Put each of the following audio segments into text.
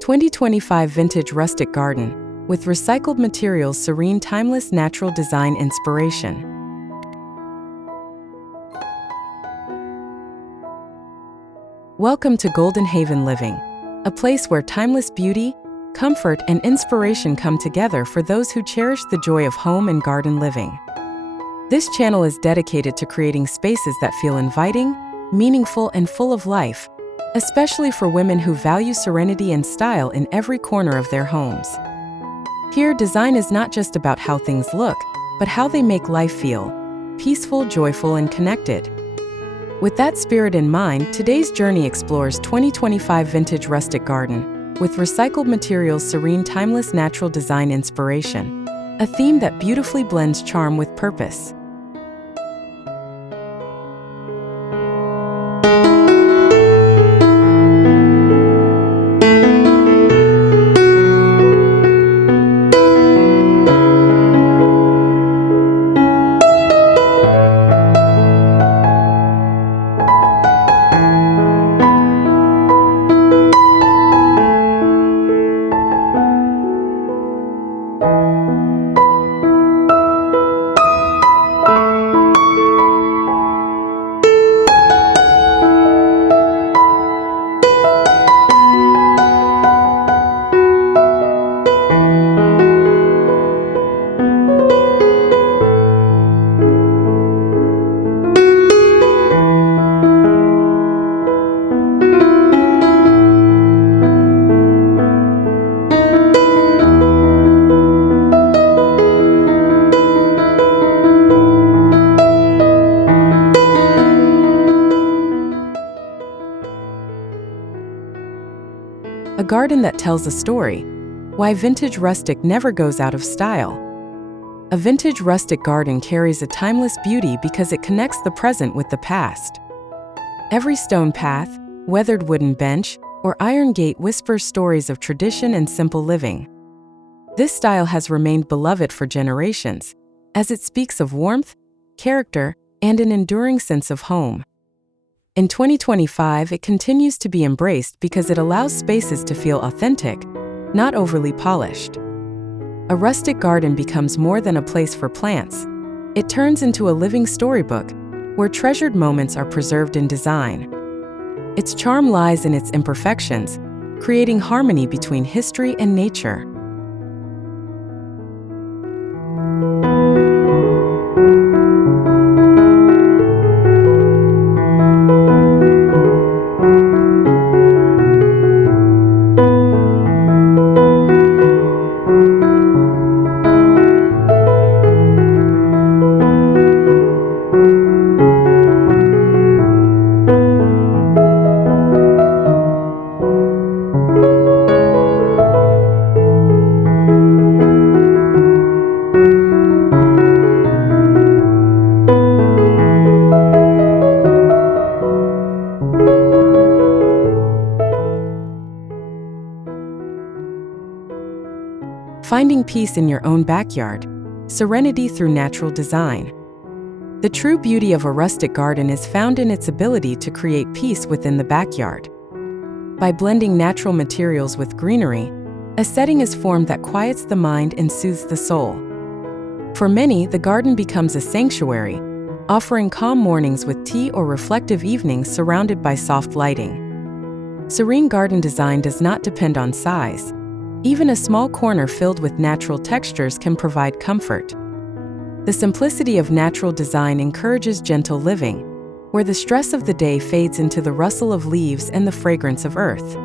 2025 Vintage Rustic Garden, with recycled materials, serene, timeless natural design inspiration. Welcome to Golden Haven Living, a place where timeless beauty, comfort, and inspiration come together for those who cherish the joy of home and garden living. This channel is dedicated to creating spaces that feel inviting, meaningful, and full of life, especially for women who value serenity and style in every corner of their homes. Here, design is not just about how things look, but how they make life feel peaceful, joyful, and connected. With that spirit in mind, today's journey explores 2025 Vintage Rustic Garden, with recycled materials, serene, timeless natural design inspiration, a theme that beautifully blends charm with purpose. A garden that tells a story. Why vintage rustic never goes out of style. A vintage rustic garden carries a timeless beauty because it connects the present with the past. Every stone path, weathered wooden bench, or iron gate whispers stories of tradition and simple living. This style has remained beloved for generations, as it speaks of warmth, character, and an enduring sense of home. In 2025, it continues to be embraced because it allows spaces to feel authentic, not overly polished. A rustic garden becomes more than a place for plants. It turns into a living storybook, where treasured moments are preserved in design. Its charm lies in its imperfections, creating harmony between history and nature. Finding peace in your own backyard. Serenity through natural design. The true beauty of a rustic garden is found in its ability to create peace within the backyard. By blending natural materials with greenery, a setting is formed that quiets the mind and soothes the soul. For many, the garden becomes a sanctuary, offering calm mornings with tea or reflective evenings surrounded by soft lighting. Serene garden design does not depend on size. Even a small corner filled with natural textures can provide comfort. The simplicity of natural design encourages gentle living, where the stress of the day fades into the rustle of leaves and the fragrance of earth.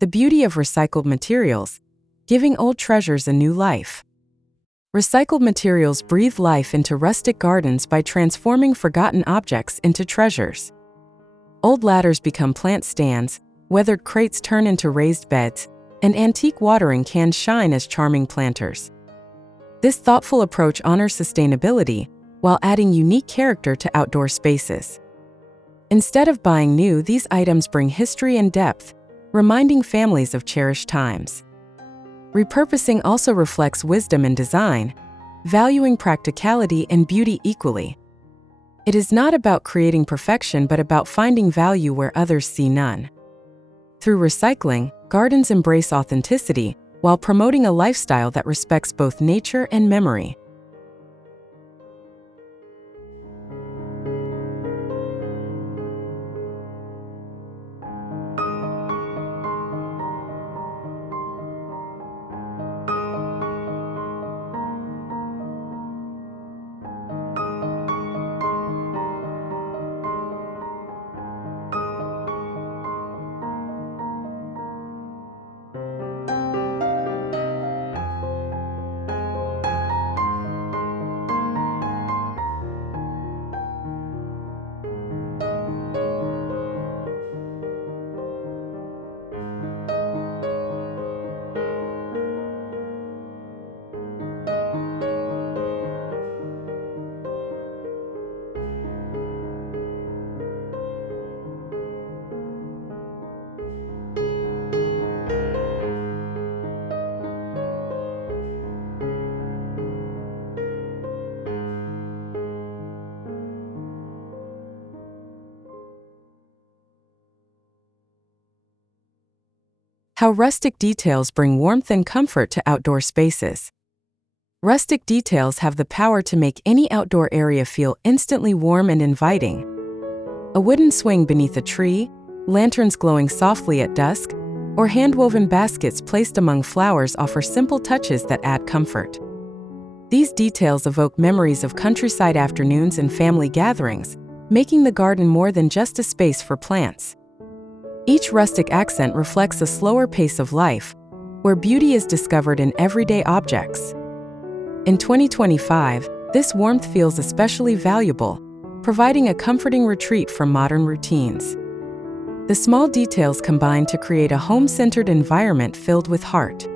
the beauty of recycled materials, giving old treasures a new life. Recycled materials breathe life into rustic gardens by transforming forgotten objects into treasures. Old ladders become plant stands, weathered crates turn into raised beds, and antique watering cans shine as charming planters. This thoughtful approach honors sustainability while adding unique character to outdoor spaces. Instead of buying new, these items bring history and depth, reminding families of cherished times. Repurposing also reflects wisdom in design, valuing practicality and beauty equally. It is not about creating perfection but about finding value where others see none. Through recycling, gardens embrace authenticity while promoting a lifestyle that respects both nature and memory. How rustic details bring warmth and comfort to outdoor spaces. Rustic details have the power to make any outdoor area feel instantly warm and inviting. A wooden swing beneath a tree, lanterns glowing softly at dusk, or hand-woven baskets placed among flowers offer simple touches that add comfort. These details evoke memories of countryside afternoons and family gatherings, making the garden more than just a space for plants. Each rustic accent reflects a slower pace of life, where beauty is discovered in everyday objects. In 2025, this warmth feels especially valuable, providing a comforting retreat from modern routines. The small details combine to create a home-centered environment filled with heart.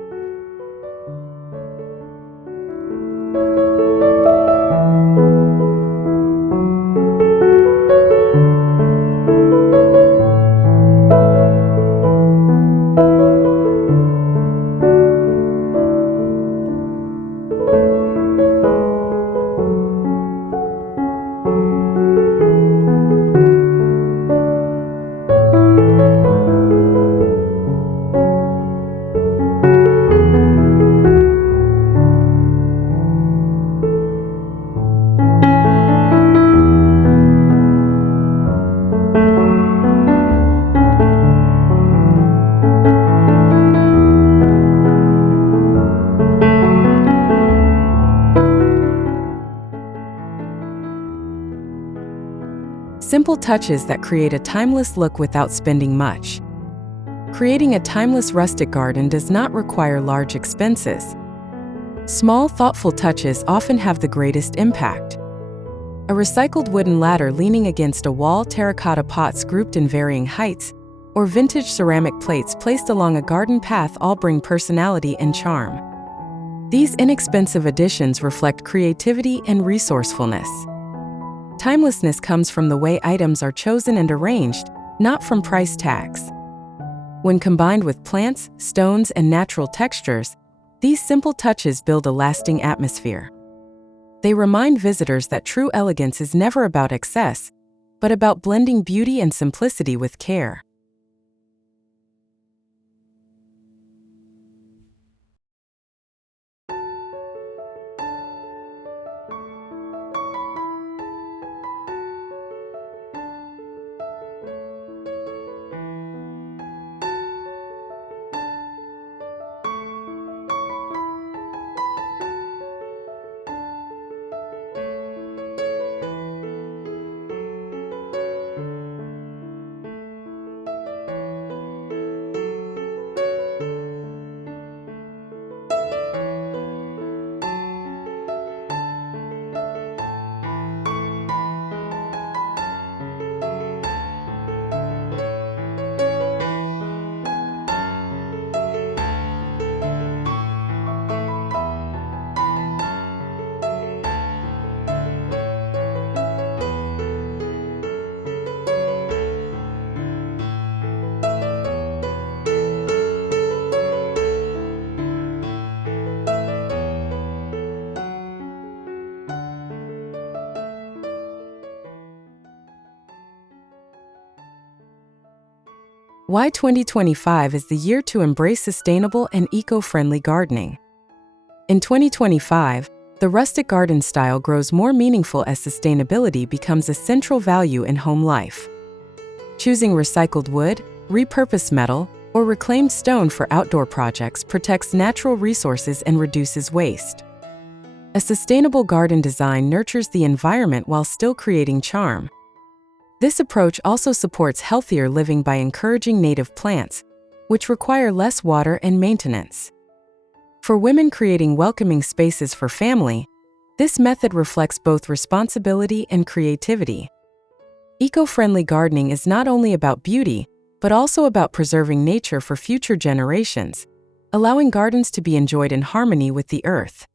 Simple touches that create a timeless look without spending much. Creating a timeless rustic garden does not require large expenses. Small, thoughtful touches often have the greatest impact. A recycled wooden ladder leaning against a wall, terracotta pots grouped in varying heights, or vintage ceramic plates placed along a garden path all bring personality and charm. These inexpensive additions reflect creativity and resourcefulness. Timelessness comes from the way items are chosen and arranged, not from price tags. When combined with plants, stones, and natural textures, these simple touches build a lasting atmosphere. They remind visitors that true elegance is never about excess, but about blending beauty and simplicity with care. Why 2025 is the year to embrace sustainable and eco-friendly gardening. In 2025, the rustic garden style grows more meaningful as sustainability becomes a central value in home life. Choosing recycled wood, repurposed metal, or reclaimed stone for outdoor projects protects natural resources and reduces waste. A sustainable garden design nurtures the environment while still creating charm. This approach also supports healthier living by encouraging native plants, which require less water and maintenance. For women creating welcoming spaces for family, this method reflects both responsibility and creativity. Eco-friendly gardening is not only about beauty, but also about preserving nature for future generations, allowing gardens to be enjoyed in harmony with the earth.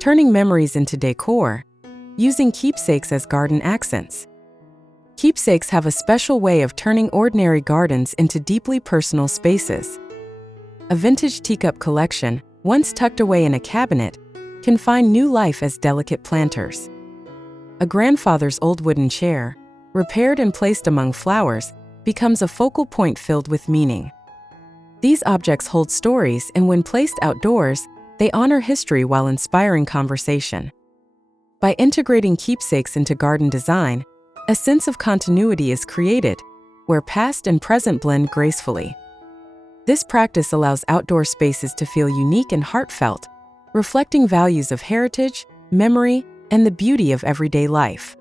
Turning memories into decor, using keepsakes as garden accents. Keepsakes have a special way of turning ordinary gardens into deeply personal spaces. A vintage teacup collection, once tucked away in a cabinet, can find new life as delicate planters. A grandfather's old wooden chair, repaired and placed among flowers, becomes a focal point filled with meaning. These objects hold stories, and when placed outdoors, they honor history while inspiring conversation. By integrating keepsakes into garden design, a sense of continuity is created, where past and present blend gracefully. This practice allows outdoor spaces to feel unique and heartfelt, reflecting values of heritage, memory, and the beauty of everyday life.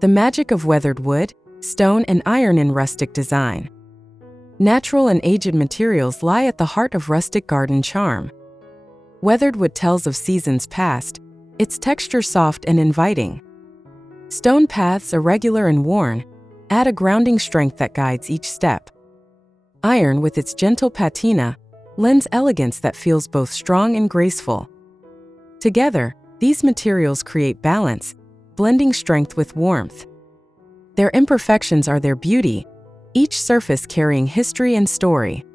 The magic of weathered wood, stone, and iron in rustic design. Natural and aged materials lie at the heart of rustic garden charm. Weathered wood tells of seasons past, its texture soft and inviting. Stone paths, irregular and worn, add a grounding strength that guides each step. Iron, with its gentle patina, lends elegance that feels both strong and graceful. Together, these materials create balance, blending strength with warmth. Their imperfections are their beauty, each surface carrying history and story.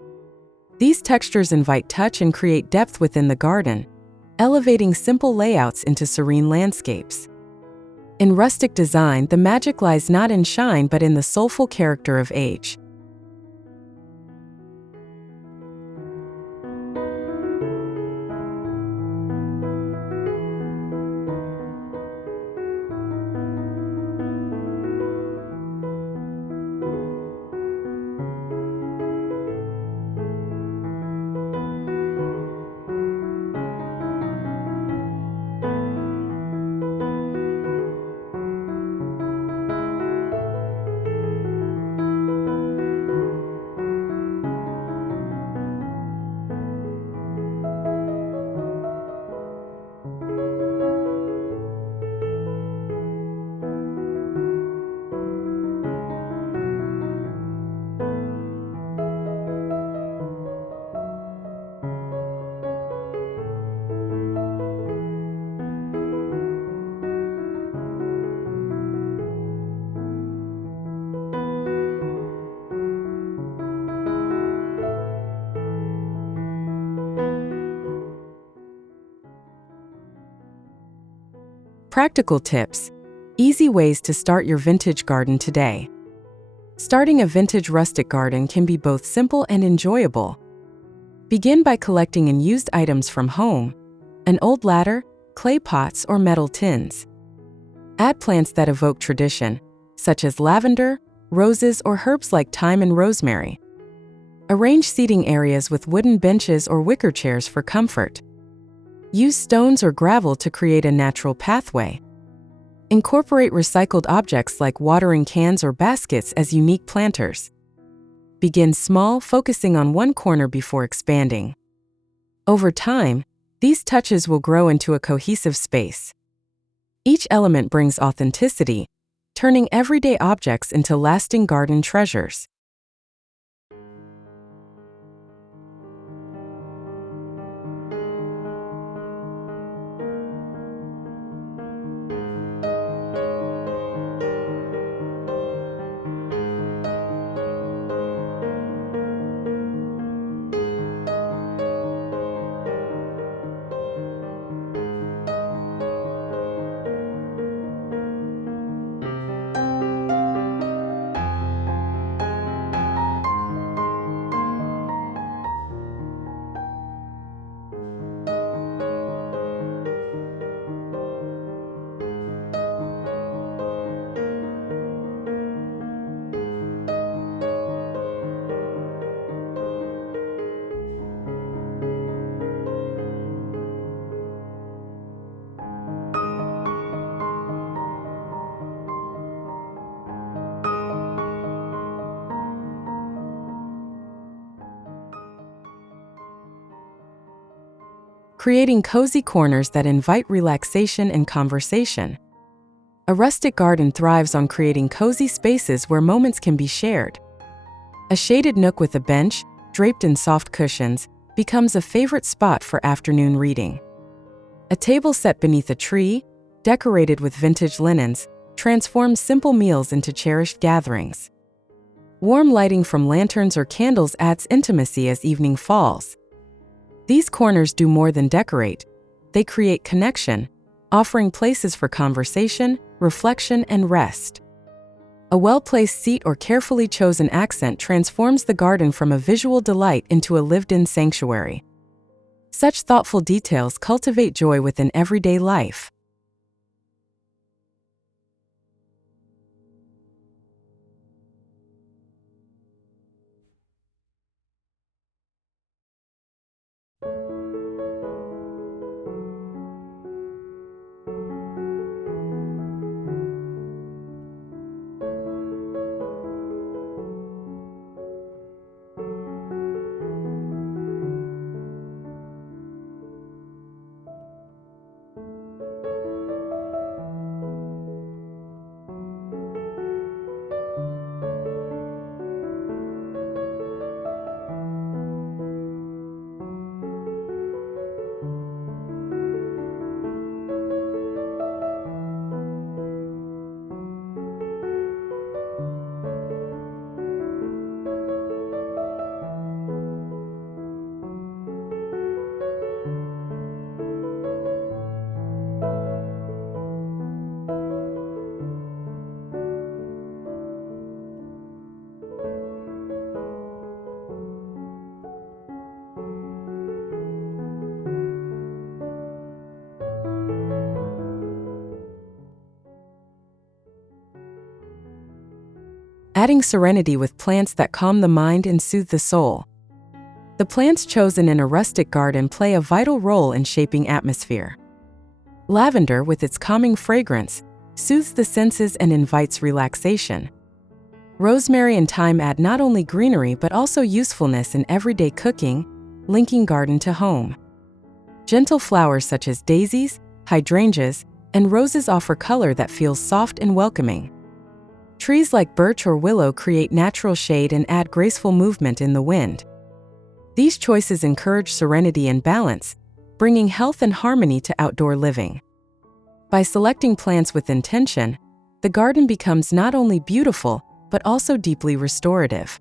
These textures invite touch and create depth within the garden, elevating simple layouts into serene landscapes. In rustic design, the magic lies not in shine but in the soulful character of age. Practical tips. Easy ways to start your vintage garden today. Starting a vintage rustic garden can be both simple and enjoyable. Begin by collecting unused items from home, an old ladder, clay pots, or metal tins. Add plants that evoke tradition, such as lavender, roses, or herbs like thyme and rosemary. Arrange seating areas with wooden benches or wicker chairs for comfort. Use stones or gravel to create a natural pathway. Incorporate recycled objects like watering cans or baskets as unique planters. Begin small, focusing on one corner before expanding. Over time, these touches will grow into a cohesive space. Each element brings authenticity, turning everyday objects into lasting garden treasures. Creating cozy corners that invite relaxation and conversation. A rustic garden thrives on creating cozy spaces where moments can be shared. A shaded nook with a bench, draped in soft cushions, becomes a favorite spot for afternoon reading. A table set beneath a tree, decorated with vintage linens, transforms simple meals into cherished gatherings. Warm lighting from lanterns or candles adds intimacy as evening falls. These corners do more than decorate. They create connection, offering places for conversation, reflection, and rest. A well-placed seat or carefully chosen accent transforms the garden from a visual delight into a lived-in sanctuary. Such thoughtful details cultivate joy within everyday life. adding serenity with plants that calm the mind and soothe the soul. The plants chosen in a rustic garden play a vital role in shaping atmosphere. Lavender, with its calming fragrance, soothes the senses and invites relaxation. Rosemary and thyme add not only greenery but also usefulness in everyday cooking, linking garden to home. Gentle flowers such as daisies, hydrangeas, and roses offer color that feels soft and welcoming. Trees like birch or willow create natural shade and add graceful movement in the wind. These choices encourage serenity and balance, bringing health and harmony to outdoor living. By selecting plants with intention, the garden becomes not only beautiful, but also deeply restorative.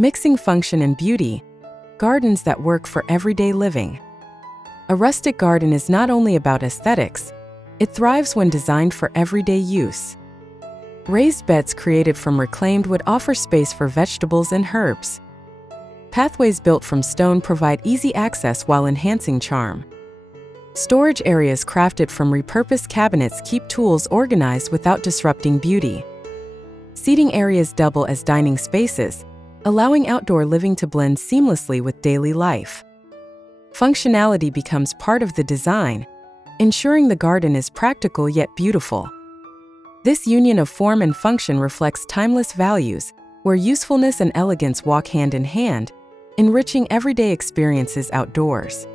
Mixing function and beauty, gardens that work for everyday living. A rustic garden is not only about aesthetics, it thrives when designed for everyday use. Raised beds created from reclaimed wood offer space for vegetables and herbs. Pathways built from stone provide easy access while enhancing charm. Storage areas crafted from repurposed cabinets keep tools organized without disrupting beauty. Seating areas double as dining spaces, allowing outdoor living to blend seamlessly with daily life. Functionality becomes part of the design, ensuring the garden is practical yet beautiful. This union of form and function reflects timeless values, where usefulness and elegance walk hand in hand, enriching everyday experiences outdoors.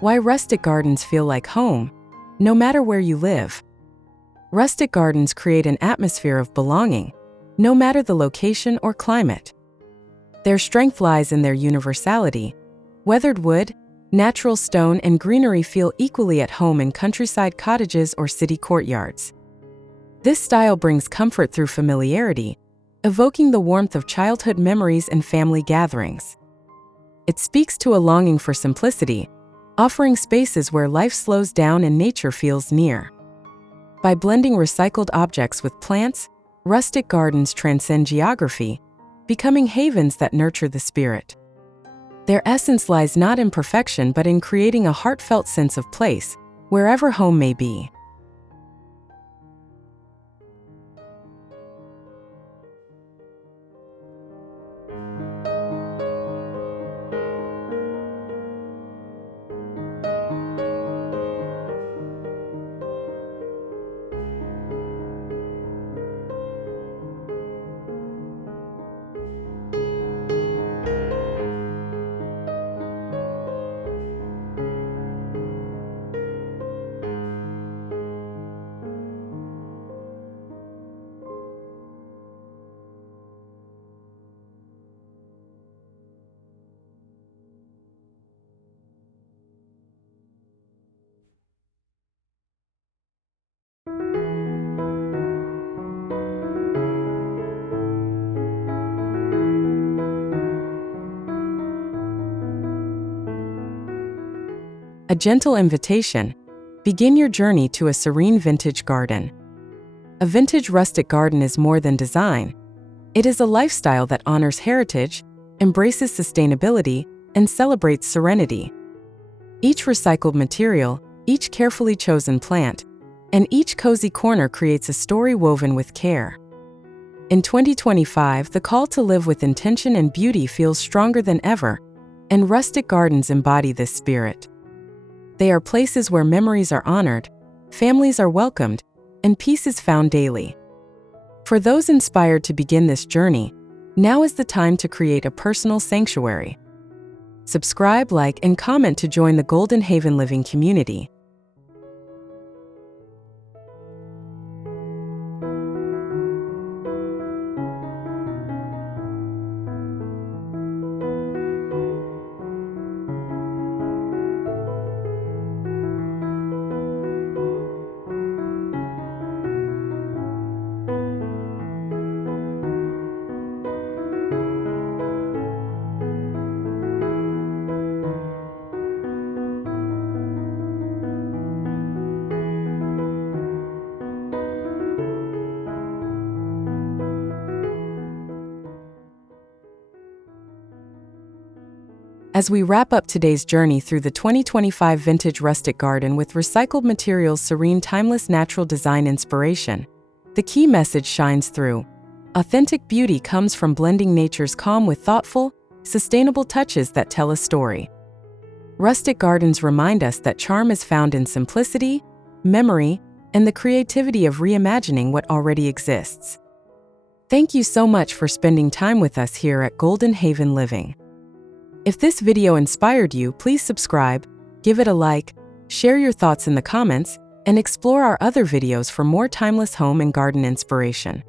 Why rustic gardens feel like home, no matter where you live. Rustic gardens create an atmosphere of belonging, no matter the location or climate. Their strength lies in their universality. Weathered wood, natural stone, and greenery feel equally at home in countryside cottages or city courtyards. This style brings comfort through familiarity, evoking the warmth of childhood memories and family gatherings. It speaks to a longing for simplicity, offering spaces where life slows down and nature feels near. By blending recycled objects with plants, rustic gardens transcend geography, becoming havens that nurture the spirit. Their essence lies not in perfection but in creating a heartfelt sense of place, wherever home may be. a gentle invitation. Begin your journey to a serene vintage garden. A vintage rustic garden is more than design. It is a lifestyle that honors heritage, embraces sustainability, and celebrates serenity. Each recycled material, each carefully chosen plant, and each cozy corner creates a story woven with care. In 2025, the call to live with intention and beauty feels stronger than ever, and rustic gardens embody this spirit. They are places where memories are honored, families are welcomed, and peace is found daily. For those inspired to begin this journey, now is the time to create a personal sanctuary. Subscribe, like, and comment to join the Golden Haven Living community. As we wrap up today's journey through the 2025 Vintage Rustic Garden with recycled materials, serene, timeless natural design inspiration, the key message shines through. Authentic beauty comes from blending nature's calm with thoughtful, sustainable touches that tell a story. Rustic gardens remind us that charm is found in simplicity, memory, and the creativity of reimagining what already exists. Thank you so much for spending time with us here at Golden Haven Living. If this video inspired you, please subscribe, give it a like, share your thoughts in the comments, and explore our other videos for more timeless home and garden inspiration.